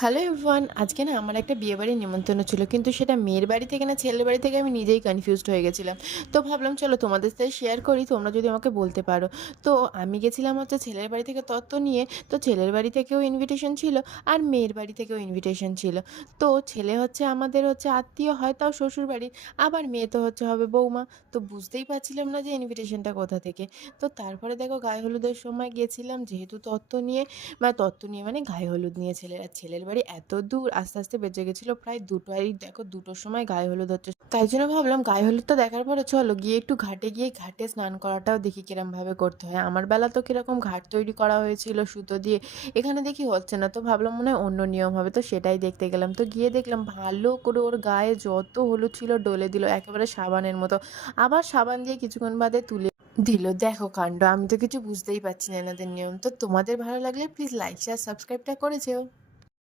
Hello everyone, আজকে না আমার একটা বিয়েবাড়ির নিমন্ত্রণ ছিল, কিন্তু সেটা মেয়ের বাড়ি থেকে না ছেলের বাড়ি থেকে আমি নিজেই কনফিউজড হয়ে গেছিলাম। তো ভাবলাম চলো তোমাদের সাথে শেয়ার করি, তোমরা যদি আমাকে বলতে পারো। তো আমি গেছিলাম হচ্ছে ছেলের বাড়ি থেকে তত্ত্ব নিয়ে। তো ছেলের বাড়ি থেকেও ইনভিটেশন ছিল আর মেয়ের বাড়ি থেকেও ইনভিটেশন ছিল। তো ছেলে হচ্ছে আমাদের হচ্ছে আত্মীয় হয়, তাও শ্বশুর বাড়ির। আবার মেয়ে তো হচ্ছে হবে বৌমা। তো বুঝতেই পারছিলাম না যে ইনভিটেশনটা কোথা থেকে। তো তারপরে দেখো গায়ে হলুদের সময় গেছিলাম, যেহেতু তত্ত্ব নিয়ে মানে গায়ে হলুদ নিয়ে ছেলের বাড়ি এত দূর, আস্তে আস্তে বেজে গেছিলো প্রায় 2টো। এই দেখো 2টোর সময় গায়ে হলুদ হচ্ছে, তাই জন্য ভাবলাম গায়ে হলুদটা দেখার পরে চলো গিয়ে একটু ঘাটে গিয়ে ঘাটে স্নান করাটাও দেখি কিরম ভাবে করতে হয়। আমার বেলা তো কিরকম ঘাট তৈরি করা হয়েছিল সুতো দিয়ে, এখানে দেখি হচ্ছে না। তো ভাবলাম মনে হয় অন্য নিয়ম হবে, তো সেটাই দেখতে গেলাম। তো গিয়ে দেখলাম ভালো করে ওর গায়ে যত হলুদ ছিল ডলে দিল একেবারে সাবানের মতো। আবার সাবান দিয়ে কিছুক্ষণ বাদে তুলে দিল। দেখো কাণ্ড, আমি তো কিছু বুঝতেই পারছি না এনাদের নিয়ম। তো তোমাদের ভালো লাগলে প্লিজ লাইক শেয়ার সাবস্ক্রাইবটা করে যেও।